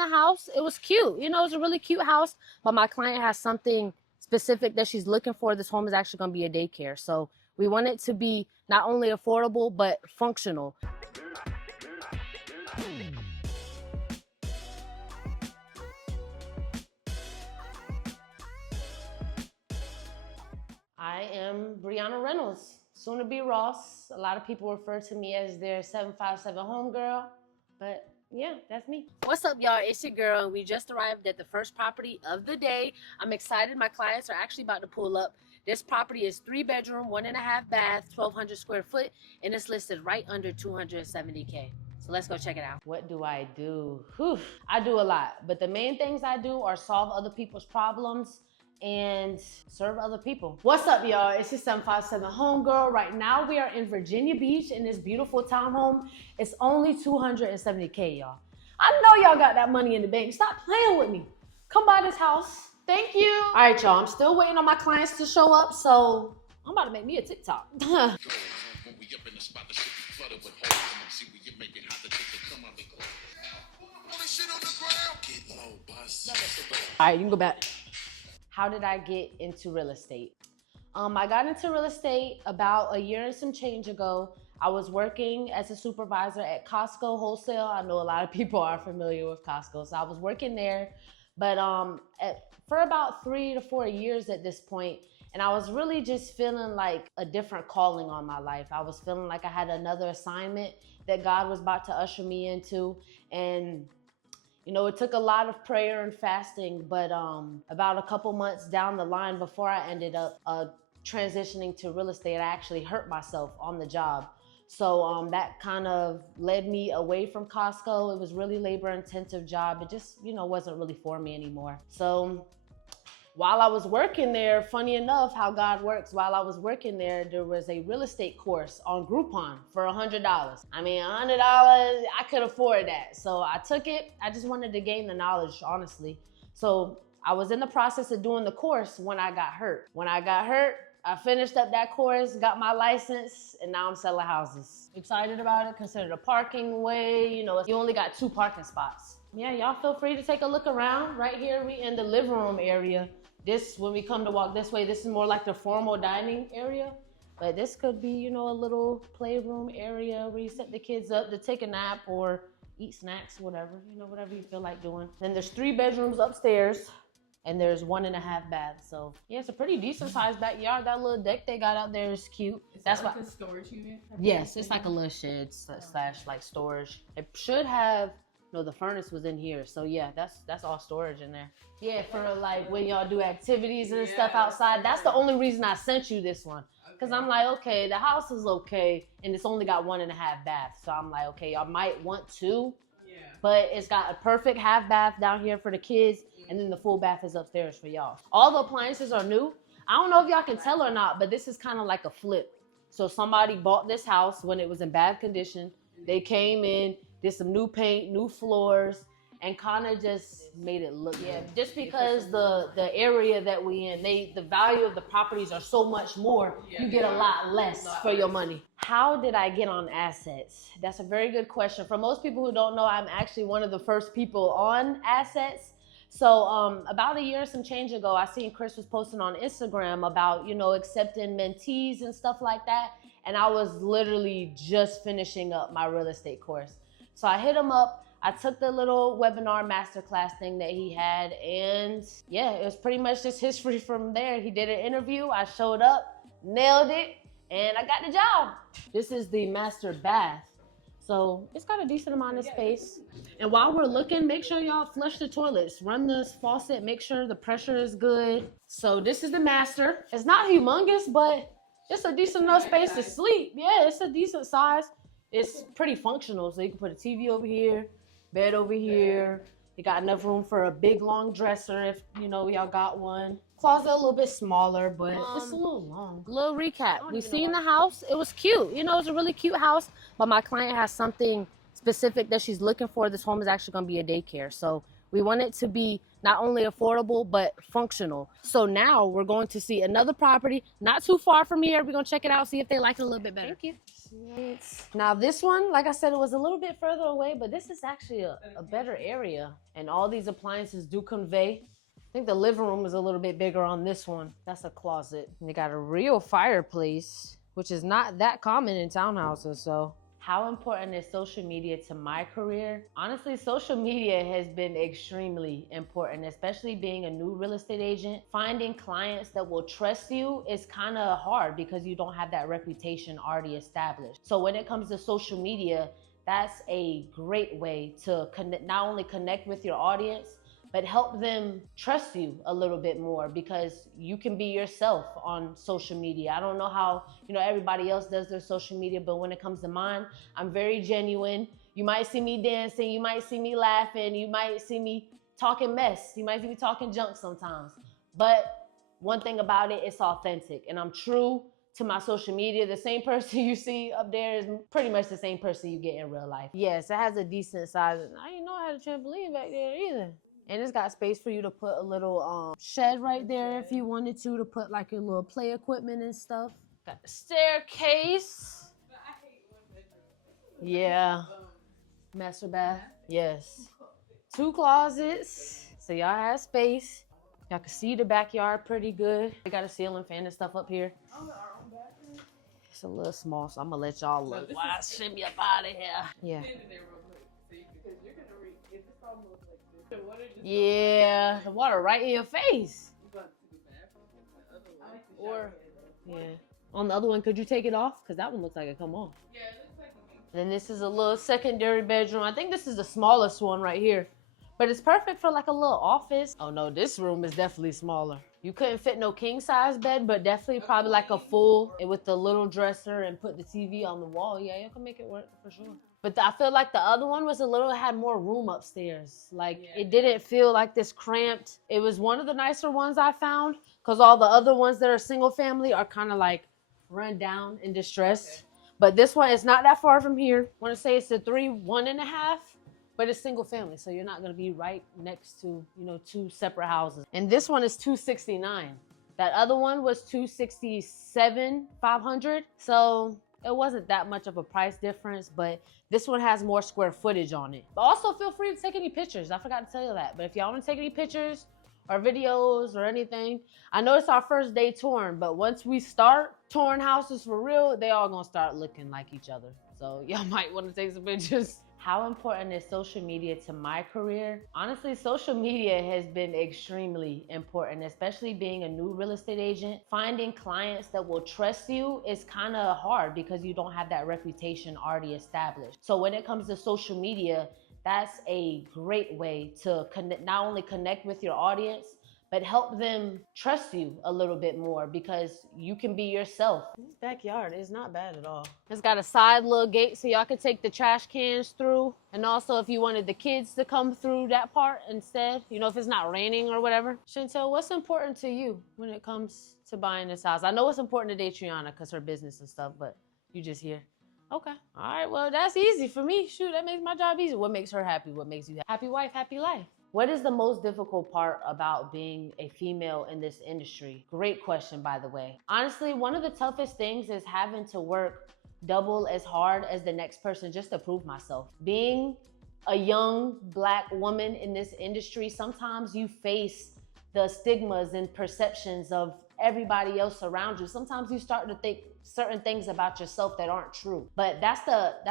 the house, it was cute. You know, it's a really cute house, but my client has something specific that she's looking for. This home is actually going to be a daycare. So we want it to be not only affordable, but functional. I am Bri Reynolds, soon to be Ross. A lot of people refer to me as their 757 homegirl, but yeah, that's me. What's up, y'all? It's your girl, and we just arrived at the first property of the day. I'm excited. My clients are actually about to pull up. This property is 3-bedroom, 1.5 bath, 1,200 square foot, and it's listed right under $270K. So let's go check it out. What do I do? Whew. I do a lot, but the main things I do are solve other people's problems and serve other people. What's up, y'all? It's your 757 homegirl. Right now we are in Virginia Beach in this beautiful townhome. It's only $270K, y'all. I know y'all got that money in the bank. Stop playing with me. Come by this house. Thank you. All right, y'all, I'm still waiting on my clients to show up, so I'm about to make me a TikTok. All right, you can go back. How did I get into real estate? I got into real estate about a year and some change ago. I was working as a supervisor at Costco Wholesale. I know a lot of people are familiar with Costco, so I was working there. But for about 3 to 4 years at this point, and I was really just feeling like a different calling on my life. I was feeling like I had another assignment that God was about to usher me into, and you know, it took a lot of prayer and fasting, but about a couple months down the line before I ended up transitioning to real estate, I actually hurt myself on the job. So that kind of led me away from Costco. It was really labor-intensive job. It just, you know, wasn't really for me anymore. So while I was working there, funny enough how God works, while I was working there, there was a real estate course on Groupon for $100. I mean, $100, I could afford that. So I took it. I just wanted to gain the knowledge, honestly. So I was in the process of doing the course when I got hurt. When I got hurt, I finished up that course, got my license, and now I'm selling houses. Excited about it, considered a parking way. You know, you only got 2 parking spots. Yeah, y'all feel free to take a look around. Right here, we in the living room area. This, when we come to walk this way, this is more like the formal dining area. But this could be, you know, a little playroom area where you set the kids up to take a nap or eat snacks, whatever, you know, whatever you feel like doing. Then there's 3 bedrooms upstairs and there's 1.5 baths. So yeah, it's a pretty decent sized backyard. That little deck they got out there is cute. That's like a storage unit? Yes, it's like a little shed slash like storage. It should have, no, the furnace was in here. So yeah, that's all storage in there. Yeah, for like when y'all do activities and stuff outside. That's the only reason I sent you this one. Cause I'm like, okay, the house is okay, and it's only got 1.5 baths. So I'm like, okay, y'all might want 2, but it's got a perfect half bath down here for the kids, and then the full bath is upstairs for y'all. All the appliances are new. I don't know if y'all can tell or not, but this is kind of like a flip. So somebody bought this house when it was in bad condition. They came in, did some new paint, new floors, and kind of just made it look good. Just because the area that we in, the value of the properties are so much more, you get a lot less for your money. How did I get on assets? That's a very good question. For most people who don't know, I'm actually one of the first people on assets. So about a year and some change ago, I seen Chris was posting on Instagram about, you know, accepting mentees and stuff like that. And I was literally just finishing up my real estate course. So I hit him up. I took the little webinar masterclass thing that he had, and yeah, it was pretty much just history from there. He did an interview, I showed up, nailed it, and I got the job. This is the master bath. So it's got a decent amount of space. And while we're looking, make sure y'all flush the toilets. Run the faucet, make sure the pressure is good. So this is the master. It's not humongous, but it's a decent enough space to sleep. Yeah, it's a decent size. It's pretty functional, so you can put a TV over here, bed over here. You got enough room for a big long dresser if, you know, y'all got one. Closet a little bit smaller, but it's a little long. Little recap. We seen the house. It was cute. You know, it's a really cute house, but my client has something specific that she's looking for. This home is actually going to be a daycare. So we want it to be not only affordable, but functional. So now we're going to see another property, not too far from here. We're going to check it out, see if they like it a little bit better. Thank you. Now this one, like I said, it was a little bit further away, but this is actually a better area. And all these appliances do convey. I think the living room is a little bit bigger on this one. That's a closet. And they got a real fireplace, which is not that common in townhouses, so. How important is social media to my career? Honestly, social media has been extremely important, especially being a new real estate agent. Finding clients that will trust you is kind of hard because you don't have that reputation already established. So when it comes to social media, that's a great way to not only connect with your audience, but help them trust you a little bit more because you can be yourself on social media. I don't know how, everybody else does their social media, but when it comes to mine, I'm very genuine. You might see me dancing, you might see me laughing, you might see me talking mess, you might see me talking junk sometimes. But one thing about it, it's authentic and I'm true to my social media. The same person you see up there is pretty much the same person you get in real life. Yes, it has a decent size. I didn't know I had a trampoline back there either. And it's got space for you to put a little shed right there if you wanted to put like your little play equipment and stuff. Got the staircase. Yeah. Master bath. Yes. 2 closets. So y'all have space. Y'all can see the backyard pretty good. We got a ceiling fan and stuff up here. It's a little small, so I'm gonna let y'all look. Why ship me up out of here? Yeah. Yeah, the water right in your face. Or, yeah. On the other one, could you take it off? Because that one looks like it come off. Yeah, it looks like it. Then this is a little secondary bedroom. I think this is the smallest one right here. But it's perfect for like a little office. Oh no, this room is definitely smaller. You couldn't fit no king size bed, but definitely probably like a full with the little dresser and put the TV on the wall. Yeah, you can make it work for sure. But I feel like the other one was had more room upstairs. Like it didn't feel like this cramped. It was one of the nicer ones I found because all the other ones that are single family are kind of like run down and distressed. Okay. But this one is not that far from here. I want to say it's a 1.5, but it's single family. So you're not going to be right next to, 2 separate houses. And this one is $269. That other one was $267,500. So it wasn't that much of a price difference, but this one has more square footage on it. But also feel free to take any pictures. I forgot to tell you that. But if y'all want to take any pictures or videos or anything, I know it's our first day touring, but once we start touring houses for real, they all gonna start looking like each other. So y'all might want to take some pictures. How important is social media to my career? Honestly, social media has been extremely important, especially being a new real estate agent. Finding clients that will trust you is kind of hard because you don't have that reputation already established. So when it comes to social media, that's a great way to not only connect with your audience, but help them trust you a little bit more because you can be yourself. This backyard is not bad at all. It's got a side little gate so y'all can take the trash cans through. And also if you wanted the kids to come through that part instead, if it's not raining or whatever. Chantel, what's important to you when it comes to buying this house? I know it's important to Datriana because her business and stuff, but you just here. Okay. All right, well, that's easy for me. Shoot, that makes my job easy. What makes her happy? What makes you happy? Happy wife, happy life. What is the most difficult part about being a female in this industry? Great question, by the way. Honestly, one of the toughest things is having to work double as hard as the next person just to prove myself. Being a young Black woman in this industry, sometimes you face the stigmas and perceptions of everybody else around you. Sometimes you start to think certain things about yourself that aren't true. But that's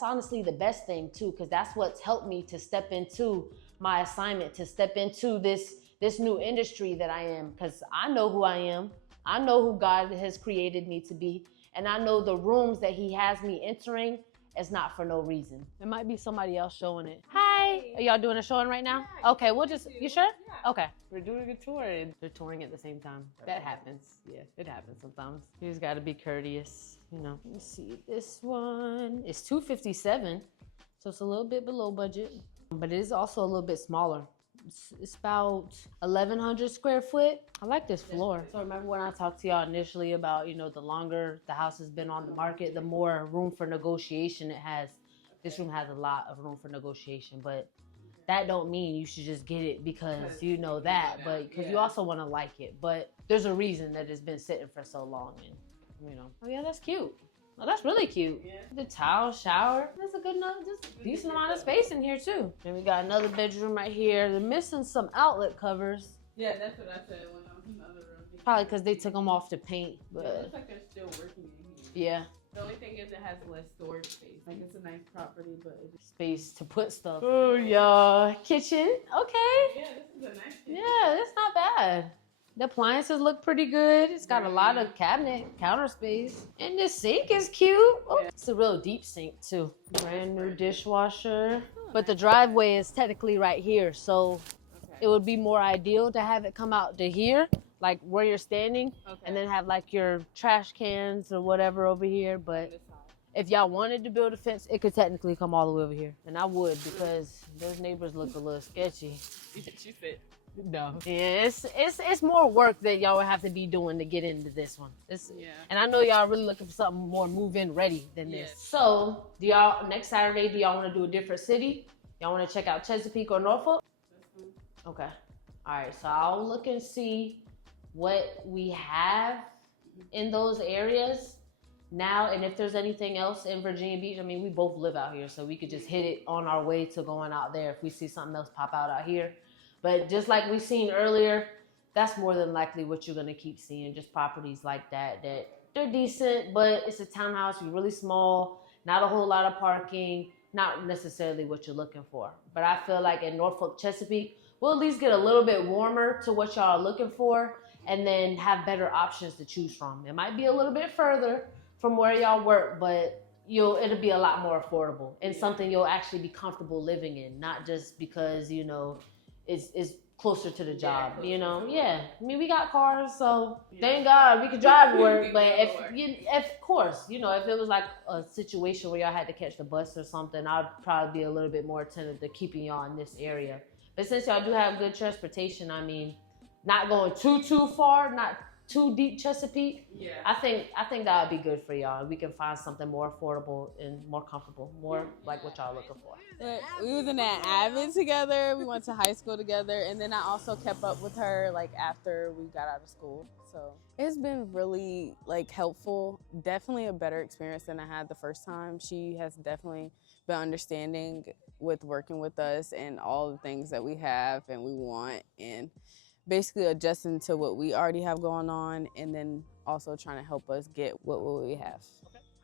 honestly the best thing too, because that's what's helped me to step into my assignment, to step into this new industry that I am, because I know who I am. I know who God has created me to be. And I know the rooms that he has me entering is not for no reason. It might be somebody else showing it. Hi, are y'all doing a showing right now? Okay, we'll just, you sure? Okay. We're doing a tour and they're touring at the same time. That happens. Yeah, it happens sometimes. You just gotta be courteous, Let me see, this one is $257, so it's a little bit below budget, but it is also a little bit smaller. It's about 1,100 square foot. I like this floor. So remember when I talked to y'all initially about, the longer the house has been on the market, the more room for negotiation it has. This room has a lot of room for negotiation, but that don't mean you should just get it because you know that, but because you also want to like it. But there's a reason that it's been sitting for so long, and oh yeah, that's cute. Oh, that's really cute. Yeah. The towel, shower. That's a good enough, just decent amount of space in here too. And we got another bedroom right here. They're missing some outlet covers. Yeah, that's what I said when I was in the other room. Probably because they took them off to paint. But it looks like they're still working in here. yeah. The only thing is it has less storage space. Like it's a nice property, but it's Space to put stuff. Oh yeah. Kitchen. Okay. yeah, this is a nice kitchen. Yeah, it's not bad. The appliances look pretty good. It's got a lot of cabinet, counter space. And the sink is cute. Oh, Yeah. it's a real deep sink too. Brand new dishwasher. But the driveway is technically right here. So it would be more ideal to have it come out to here, like where you're standing, and then have like your trash cans or whatever over here. But if y'all wanted to build a fence, it could technically come all the way over here. And I would, because those neighbors look a little sketchy. She said no. Yeah, it's more work that y'all would have to be doing to get into this one. And I know y'all really looking for something more move-in ready than this. So, next Saturday, do y'all want to do a different city? Y'all want to check out Chesapeake or Norfolk? Okay. All right, so I'll look and see what we have in those areas now, and if there's anything else in Virginia Beach. I mean, we both live out here, so we could just hit it on our way to going out there if we see something else pop out here. But just like we seen earlier, that's more than likely what you're gonna keep seeing, just properties like that they're decent, but it's a townhouse, you're really small, not a whole lot of parking, not necessarily what you're looking for. But I feel like in Norfolk, Chesapeake, we'll at least get a little bit warmer to what y'all are looking for, and then have better options to choose from. It might be a little bit further from where y'all work, but it'll be a lot more affordable and something you'll actually be comfortable living in, not just because, it's closer to the job, Yeah. I mean, we got cars, so thank God we could drive to work. But of course, if it was like a situation where y'all had to catch the bus or something, I'd probably be a little bit more attentive to keeping y'all in this area. But since y'all do have good transportation, I mean, not going too far, not too deep Chesapeake. Yeah. I think that would be good for y'all. We can find something more affordable and more comfortable, more like what y'all looking for. We was in that Avid together. We went to high school together, and then I also kept up with her like after we got out of school. So it's been really helpful. Definitely a better experience than I had the first time. She has definitely been understanding with working with us and all the things that we have and we want, and basically adjusting to what we already have going on, and then also trying to help us get what we have.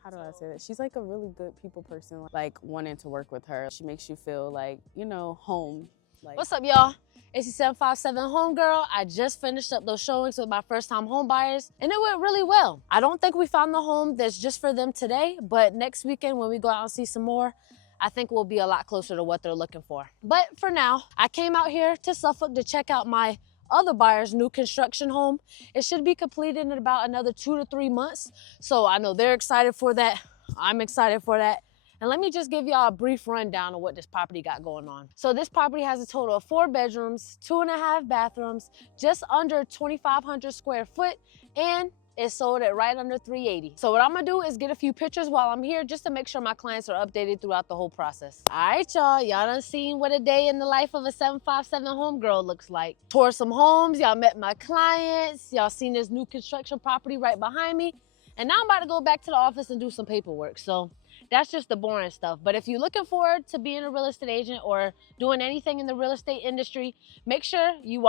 How do I say that? She's like a really good people person, like wanting to work with her. She makes you feel like, home. What's up, y'all? It's the 757 Homegirl. I just finished up those showings with my first-time home buyers, and it went really well. I don't think we found the home that's just for them today, but next weekend when we go out and see some more, I think we'll be a lot closer to what they're looking for. But for now, I came out here to Suffolk to check out my other buyer's new construction home. It should be completed in about another 2 to 3 months. So I know they're excited for that. I'm excited for that. And let me just give y'all a brief rundown of what this property got going on. So this property has a total of 4 bedrooms, 2.5 bathrooms, just under 2,500 square foot, and it's sold at right under $380. So what I'm gonna do is get a few pictures while I'm here just to make sure my clients are updated throughout the whole process. All right, y'all done seen what a day in the life of a 757 homegirl looks like. Toured some homes, y'all met my clients, y'all seen this new construction property right behind me. And now I'm about to go back to the office and do some paperwork. So that's just the boring stuff. But if you're looking forward to being a real estate agent or doing anything in the real estate industry, make sure you